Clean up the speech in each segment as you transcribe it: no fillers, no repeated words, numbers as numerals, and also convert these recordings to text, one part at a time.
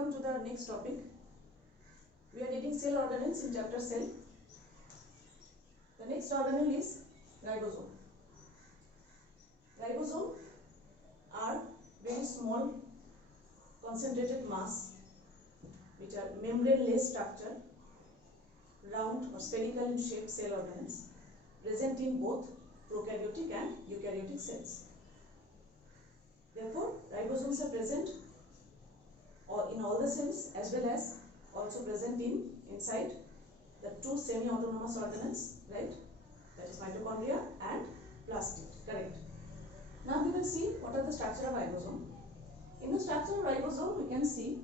welcome to the next topic. We are reading cell organelles in chapter cell. The next organelle is ribosome. Ribosome are very small concentrated mass which are membrane-less structure, round or spherical in shape cell organelles present in both prokaryotic and eukaryotic cells. Therefore, ribosomes are present in all the cells as well as also present inside the two semi-autonomous organelles, right? That is mitochondria and plastid, correct? Now we will see what are the structure of ribosome. In the structure of ribosome, we can see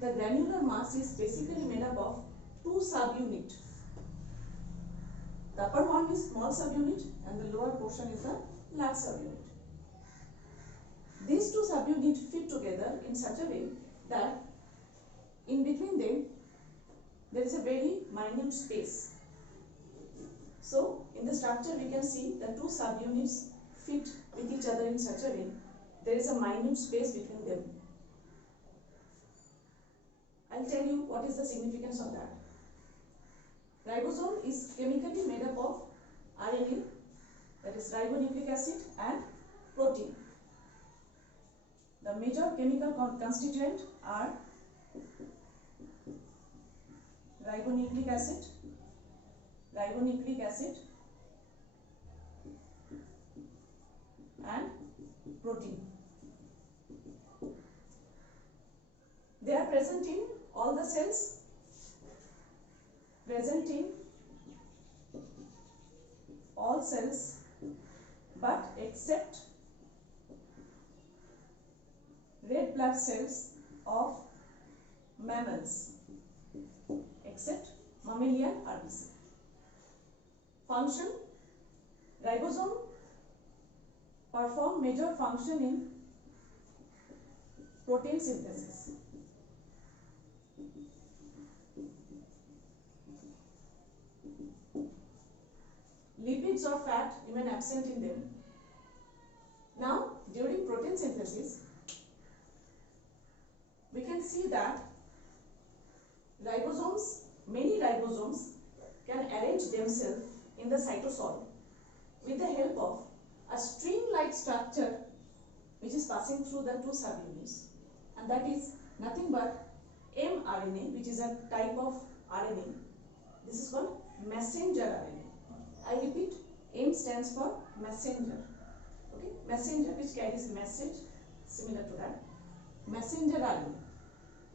the granular mass is basically made up of two subunits. The upper one is small subunit and the lower portion is the large subunit. These two subunits fit together in such a way that in between them there is a very minute space. So in the structure we can see the two subunits fit with each other in such a way there is a minute space between them. I'll tell you what is the significance of that. Ribosome is chemically made up of RNA, that is ribonucleic acid, and protein. The major chemical constituents are ribonucleic acid, and protein. They are present in all the cells, but except red blood cells of mammals, except mammalian RBC. Function: ribosome perform major function in protein synthesis. Lipids or fat remain absent in them. Now, during protein synthesis, we can see that many ribosomes can arrange themselves in the cytosol with the help of a string-like structure which is passing through the two subunits, and that is nothing but mRNA, which is a type of RNA. This is called messenger RNA. I repeat, M stands for messenger. Okay, messenger which carries message, similar to that. Messenger RNA.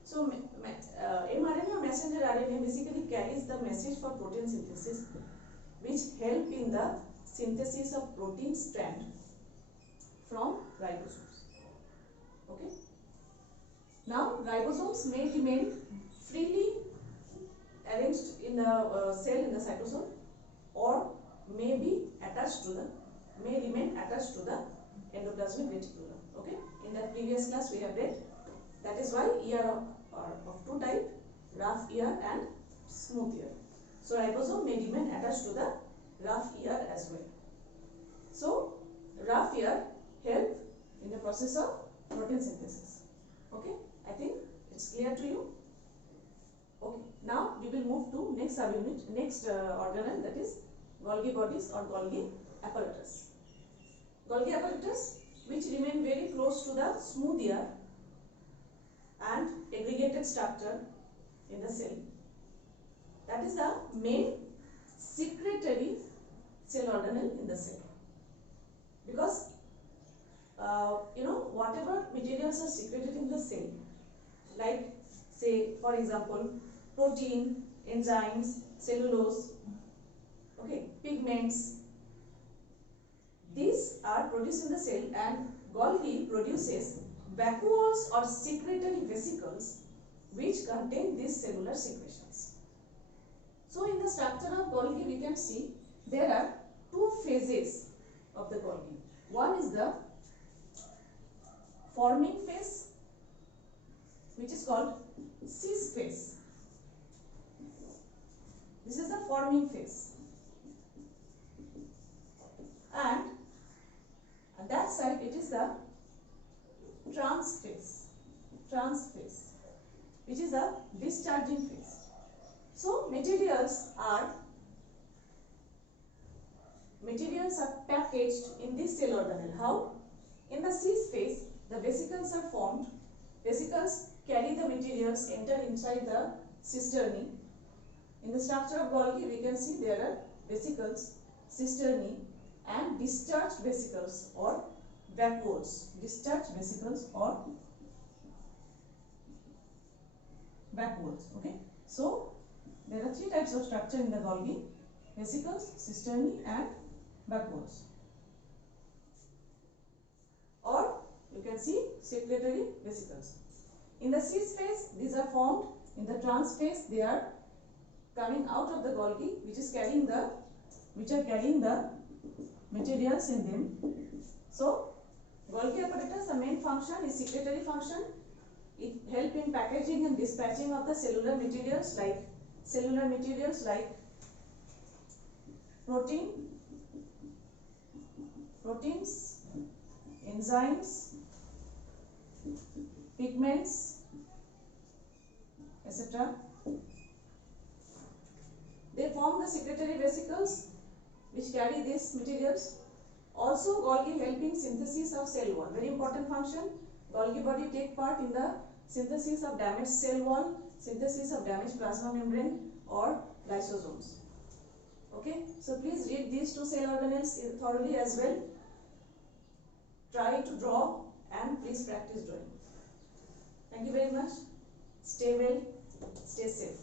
So mRNA or messenger RNA basically carries the message for protein synthesis, which help in the synthesis of protein strand from ribosomes. Okay. Now ribosomes may remain freely arranged in the cell in the cytosol, or may remain attached to the endoplasmic reticulum. Okay. In the previous class we have read. That is why ear are of two types, rough ear and smooth ear. So ribosome may remain attached to the rough ear as well. So rough ear help in the process of protein synthesis. Okay, I think it's clear to you. Okay, now we will move to next subunit, next organelle, that is Golgi bodies or Golgi apparatus. Golgi apparatus, which remain very close to the smooth ear and aggregated structure in the cell. That is the main secretory cell organelle in the cell. Because whatever materials are secreted in the cell, like say for example protein, enzymes, cellulose, okay, pigments, these are produced in the cell, and Golgi produces vacuoles or secretory vesicles which contain these cellular secretions. So in the structure of Golgi we can see there are two phases of the Golgi. One is the forming phase, which is called sys phase. This is the forming phase, and on that side it is the trans phase. which is the discharging phase. So materials are packaged in this cell organelle. How? In the cis phase, the vesicles are formed. Vesicles carry the materials, enter inside the cisternae. In the structure of Golgi, we can see there are vesicles, cisternae, and discharged vesicles or vacuoles. Discharged vesicles or vacuoles. Okay. So there are three types of structure in the Golgi: vesicles, cisternae, and vacuoles. Or you can see secretory vesicles. In the cis phase, these are formed. In the trans phase, they are coming out of the Golgi, which are carrying the materials in them. So Golgi apparatus, the main function is secretory function. It helps in packaging and dispatching of the cellular materials like proteins, enzymes, pigments, etc. They form the secretory vesicles which carry these materials. Also, Golgi help in synthesis of cell wall. Very important function. Golgi body take part in the synthesis of damaged cell wall, synthesis of damaged plasma membrane or lysosomes. Okay, so please read these two cell organelles thoroughly as well. Try to draw and please practice drawing. Thank you very much. Stay well, stay safe.